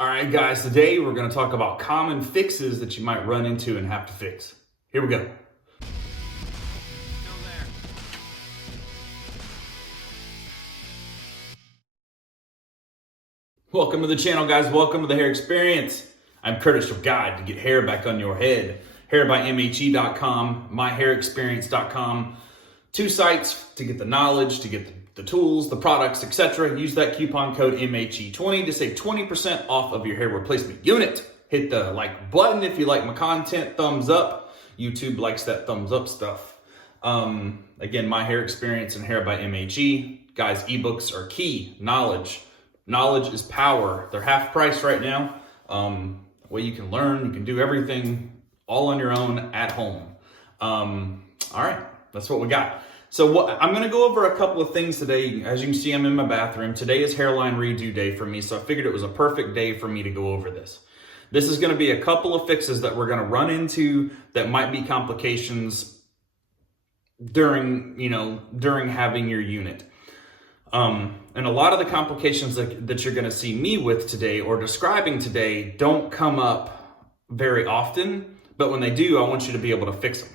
All right, guys, today we're going to talk about common fixes that you might run into and have to fix. Here we go. Welcome to the channel, guys. Welcome to the Hair Experience. I'm Curtis, your guide to get hair back on your head. Hairbymhe.com, myhairexperience.com. Two sites to get the knowledge, to get the tools, the products, etc. Use that coupon code MHE20 to save 20% off of your hair replacement unit. Hit the like button if you like my content, thumbs up. YouTube likes that thumbs up stuff. Again, My Hair Experience and Hair by MHE. Guys, ebooks are key. Knowledge. Knowledge is power. They're half price right now. Way you can learn, you can do everything all on your own at home. All right, that's what we got. So I'm going to go over a couple of things today. As you can see, I'm in my bathroom. Today is hairline redo day for me, so I figured it was a perfect day for me to go over this. This is going to be a couple of fixes that we're going to run into that might be complications during having your unit. And a lot of the complications that you're going to see me with today or describing today don't come up very often, but when they do, I want you to be able to fix them.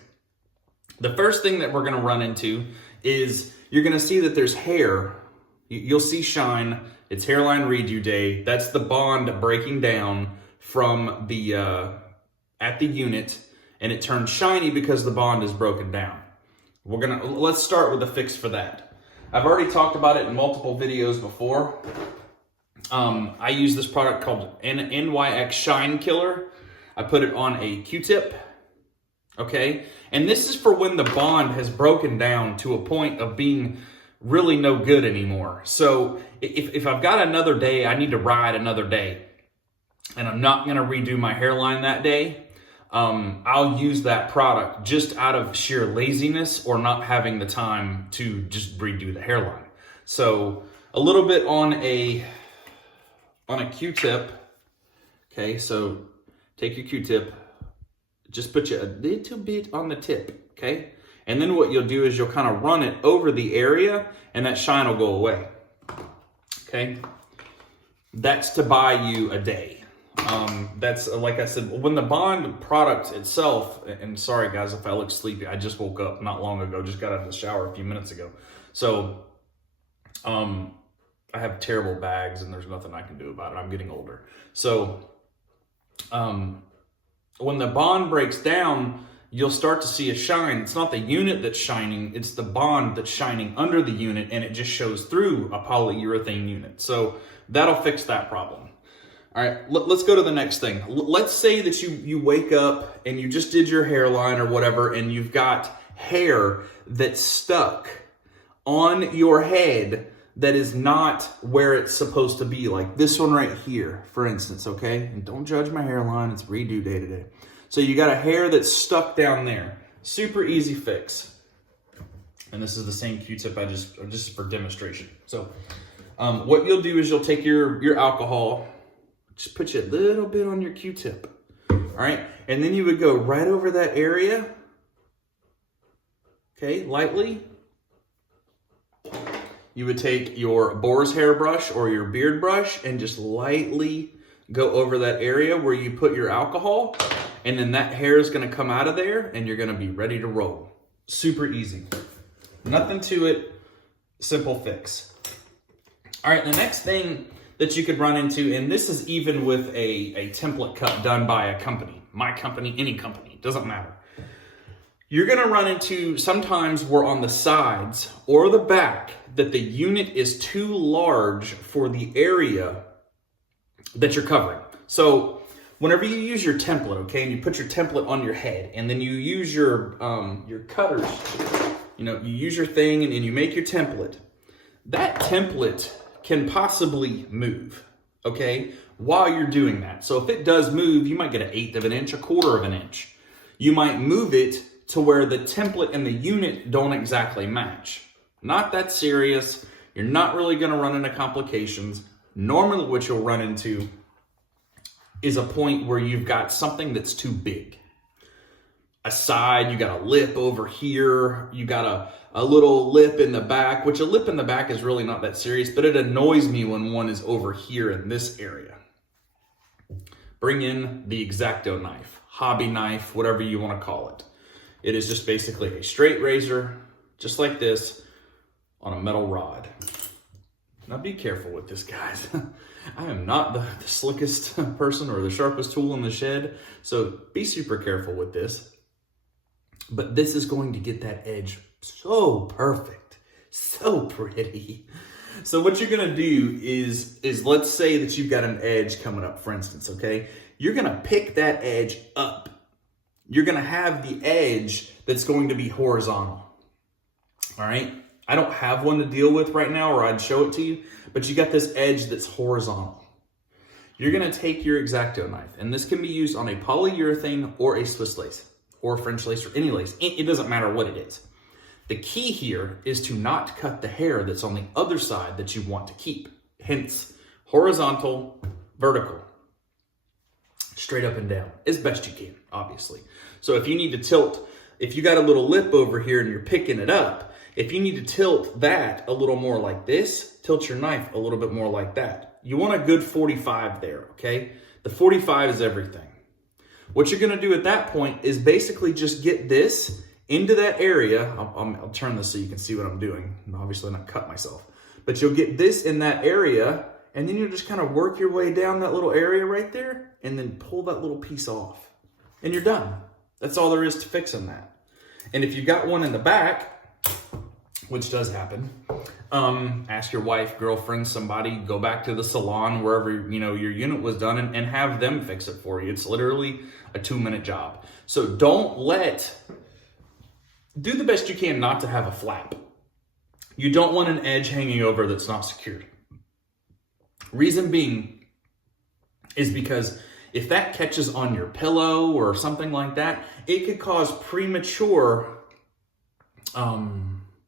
The first thing that we're going to run into is you're going to see that there's hair. You'll see shine. It's hairline redo day. That's the bond breaking down from the at the unit, and it turns shiny because the bond is broken down. Let's start with a fix for that. I've already talked about it in multiple videos before. I use this product called NYX Shine Killer. I put it on a Q-tip. Okay, and this is for when the bond has broken down to a point of being really no good anymore. So if I've got another day, I need to ride another day, and I'm not going to redo my hairline that day, I'll use that product just out of sheer laziness or not having the time to just redo the hairline. So a little bit on a Q-tip. Okay, so take your Q-tip. Just put you a little bit on the tip, okay? And then what you'll do is you'll kind of run it over the area and that shine will go away, okay? That's to buy you a day. That's, like I said, when the bond product itself, and sorry guys if I look sleepy, I just woke up not long ago, just got out of the shower a few minutes ago. So, I have terrible bags and there's nothing I can do about it. I'm getting older. So, when the bond breaks down, you'll start to see a shine. It's not the unit that's shining, it's the bond that's shining under the unit, and it just shows through a polyurethane unit. So that'll fix that problem. All right, let's go to the next thing. Let's say that you wake up and you just did your hairline or whatever, and you've got hair that's stuck on your head that is not where it's supposed to be, like this one right here, for instance, okay? And don't judge my hairline, it's redo day today. So you got a hair that's stuck down there. Super easy fix. And this is the same Q-tip just for demonstration. So what you'll do is you'll take your alcohol, just put you a little bit on your Q-tip, all right? And then you would go right over that area, okay, lightly. You would take your boar's hair brush or your beard brush and just lightly go over that area where you put your alcohol, and then that hair is going to come out of there and you're going to be ready to roll. Super easy. Nothing to it. Simple fix. All right, the next thing that you could run into, and this is even with a template cut done by a company, my company, any company, doesn't matter. You're going to run into sometimes where on the sides or the back that the unit is too large for the area that you're covering. So whenever you use your template, okay, and you put your template on your head, and then you use your cutters, you use your thing and you make your template, that template can possibly move, okay, while you're doing that. So if it does move, you might get 1/8 of an inch, 1/4 of an inch. You might move it to where the template and the unit don't exactly match. Not that serious. You're not really going to run into complications. Normally what you'll run into is a point where you've got something that's too big. A side, you got a lip over here, you got a little lip in the back, which a lip in the back is really not that serious, but it annoys me when one is over here in this area. bring in the X-Acto knife, hobby knife, whatever you want to call it. It is just basically a straight razor, just like this, on a metal rod. Now be careful with this, guys. I am not the slickest person or the sharpest tool in the shed, so be super careful with this. But this is going to get that edge so perfect, so pretty. So what you're gonna do is let's say that you've got an edge coming up, for instance, okay? You're gonna pick that edge up. You're gonna have the edge that's going to be horizontal, all right? I don't have one to deal with right now, or I'd show it to you, but you got this edge that's horizontal. You're gonna take your X-Acto knife, and this can be used on a polyurethane or a Swiss lace, or French lace, or any lace. It doesn't matter what it is. The key here is to not cut the hair that's on the other side that you want to keep. Hence, horizontal, vertical, straight up and down, as best you can, obviously. So if you need to tilt, if you got a little lip over here and you're picking it up, if you need to tilt that a little more like this, tilt your knife a little bit more like that. You want a good 45 there, okay? The 45 is everything. What you're gonna do at that point is basically just get this into that area. I'll turn this so you can see what I'm doing. I'm obviously not cut myself. But you'll get this in that area, and then you'll just kind of work your way down that little area right there, and then pull that little piece off. And you're done. That's all there is to fixing that. And if you've got one in the back, which does happen, ask your wife, girlfriend, somebody, go back to the salon, wherever your unit was done, and have them fix it for you. It's literally a 2-minute job. So do the best you can not to have a flap. You don't want an edge hanging over that's not secured. Reason being is because if that catches on your pillow or something like that, it could cause premature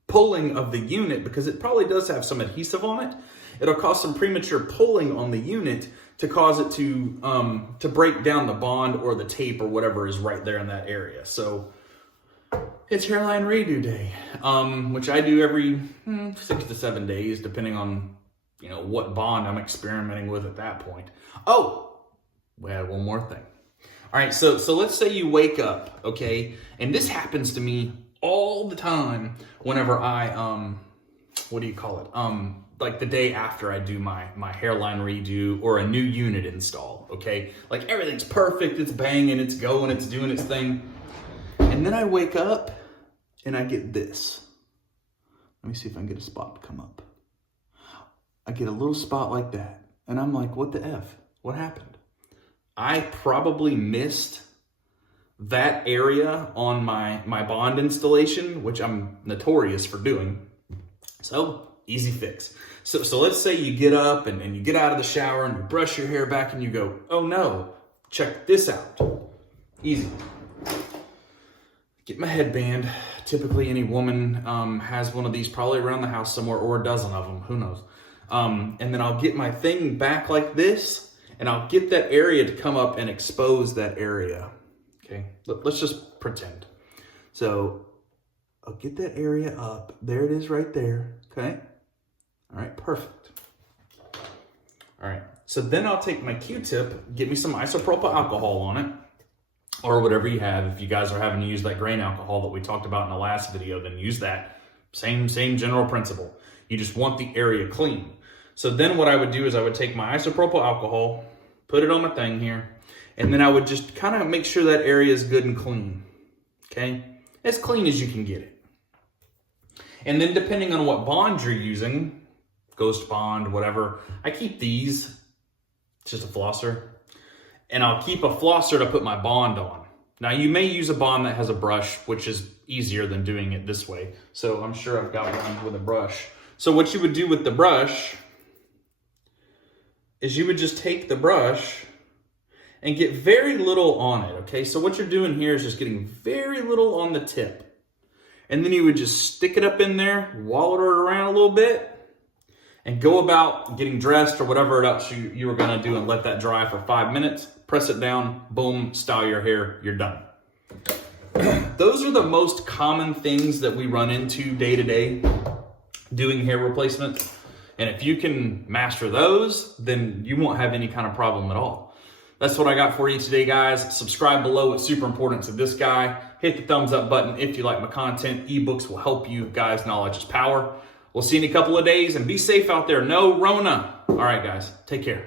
pulling of the unit, because it probably does have some adhesive on it. It'll cause some premature pulling on the unit to cause it to break down the bond or the tape or whatever is right there in that area. So it's hairline redo day, which I do every 6 to 7 days, depending on what bond I'm experimenting with at that point. Oh, we had one more thing. All right, so let's say you wake up, okay, and this happens to me all the time whenever I like the day after I do my hairline redo or a new unit install, okay? Like everything's perfect, it's banging, it's going, it's doing its thing. And then I wake up and I get this. Let me see if I can get a spot to come up. I get a little spot like that. And I'm like, what the F? What happened? I probably missed that area on my bond installation, which I'm notorious for doing. So, easy fix. So let's say you get up and you get out of the shower and you brush your hair back and you go, oh no, check this out. Easy. Get my headband. Typically any woman has one of these probably around the house somewhere, or a dozen of them, who knows. And then I'll get my thing back like this, and I'll get that area to come up and expose that area. Okay, let's just pretend. So I'll get that area up. There it is right there, okay? All right, perfect. All right, so then I'll take my Q-tip, get me some isopropyl alcohol on it, or whatever you have. If you guys are having to use that grain alcohol that we talked about in the last video, then use that. Same general principle. You just want the area clean. So then what I would do is I would take my isopropyl alcohol, put it on my thing here, and then I would just kind of make sure that area is good and clean, okay? As clean as you can get it. And then depending on what bond you're using, Ghost Bond, whatever, I keep these, it's just a flosser, and I'll keep a flosser to put my bond on. Now you may use a bond that has a brush, which is easier than doing it this way. So I'm sure I've got one with a brush. So what you would do with the brush is you would just take the brush and get very little on it, okay? So what you're doing here is just getting very little on the tip. And then you would just stick it up in there, wallow it around a little bit, and go about getting dressed or whatever else you were gonna do, and let that dry for 5 minutes, press it down, boom, style your hair, you're done. Those are the most common things that we run into day to day doing hair replacements. And if you can master those, then you won't have any kind of problem at all. That's what I got for you today, guys. Subscribe below. It's super important to this guy. Hit the thumbs up button if you like my content. Ebooks will help you, guys. Knowledge is power. We'll see you in a couple of days, and be safe out there. No Rona. All right, guys. Take care.